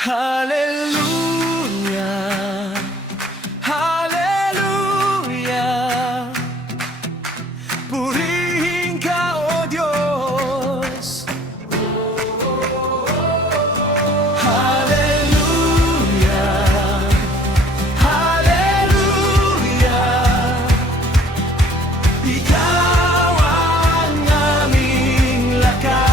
Hallelujah, Hallelujah. Purihin ka, O Diyos. Hallelujah, Hallelujah. Ikaw ang aming lakas.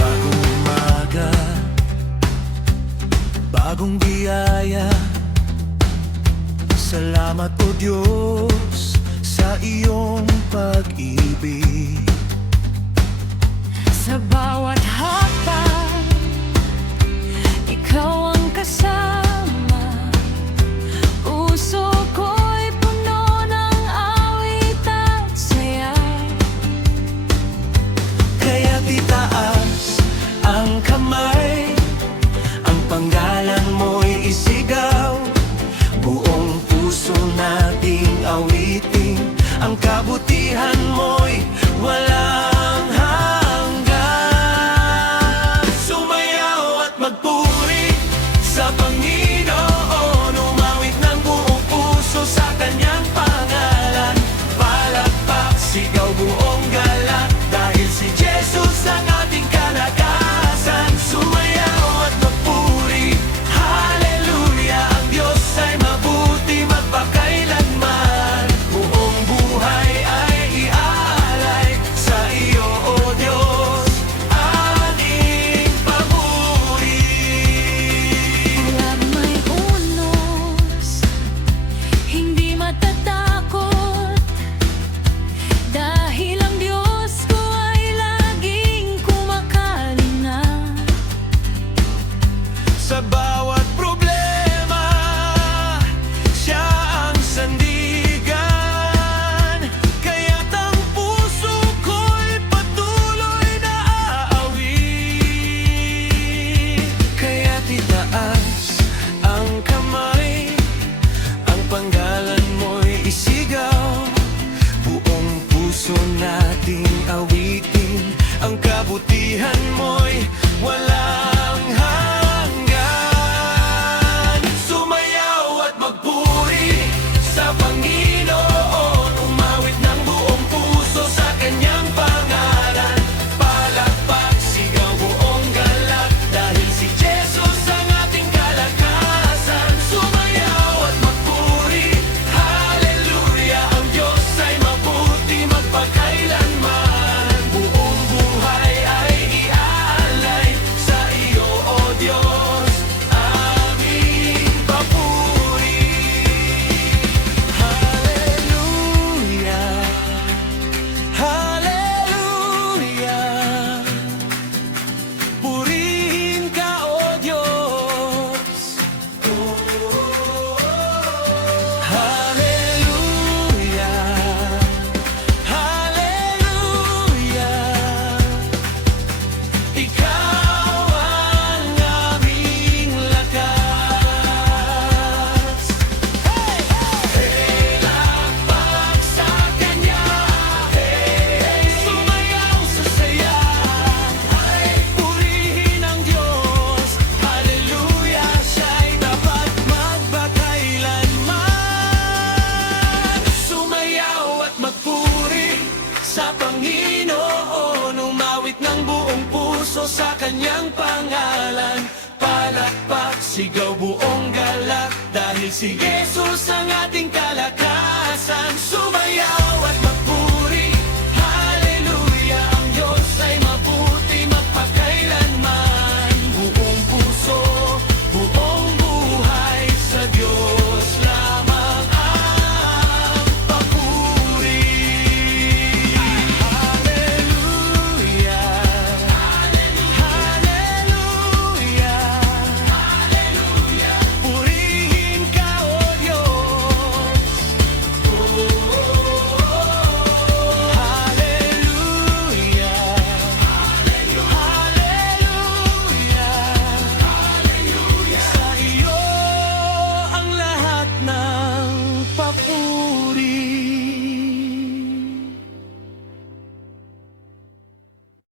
Bagong umaga, bagong biyaya. Salamat, O Diyos, sa iyong pag-ibig. Sa bawat hakbang, ikaw ang kasama. Puso ko'y puno ng awit at saya. Kaya't itaas ang kamay, ang panggalan mo'y isigaw. Buong puso nating awitin, ang kabutihan mo'y walang hanggan. Sumayaw at magpuri sa Panginoon, umawit ng buong puso sa kanyang pangalan. Palakpak, sigaw, buong galak, dahil si Jesus ang ating kalakasan. Sumayaw at magpuri, hallelujah. Ang Diyos ay mabuti magpakailanman. Buong buhay ay iaalay sa iyo, O Diyos, ating papuri. Walang may unos, hindi matatakot, dahil ang Diyos ko ay laging kumakalinga. Sa bawat problema, siya ang sandigan. Kaya't ang puso ko'y patuloy na aawit. Kaya't itaas ang kamay, ang panggalan mo'y isigaw. Buong puso nating awitin, ang kabutihan mo'y walang hanggan. Sumayaw at magpuri sa Panginoon, umawit ng buong puso sa kanyang pangalan. Palakpak, sigaw, buong galak, dahil si Jesus ang ating kalakasan. Sumayaw at magpuri, hallelujah. Ang Diyos ay mabuti magpakailanman. Buong buhay ay iaalay sa iyo, O Diyos, aming papuri. Hallelujah, Hallelujah. Purihin ka, O Diyos. Hallelujah, Hallelujah. Ikaw ang aming lakas. Lakpak sa Kanya, sumayaw sa saya. Purihin ang Diyos, hallelujah. Siya'y dapat magpakailanman. Sumayaw at magpuri sa Panginoon, umawit ng buong puso sa kanyang pangalan. Palakpak, sigaw, buong galak, dahil si Jesus ang ating kalakasan. Sumayaw at magpuri, hallelujah. Ang Diyos ay mabuti magpakailanman. Buong puso, buong buhay, sa Diyos lamang ang papuri. Hallelujah, Hallelujah. Purihin ka, O Diyos. puso.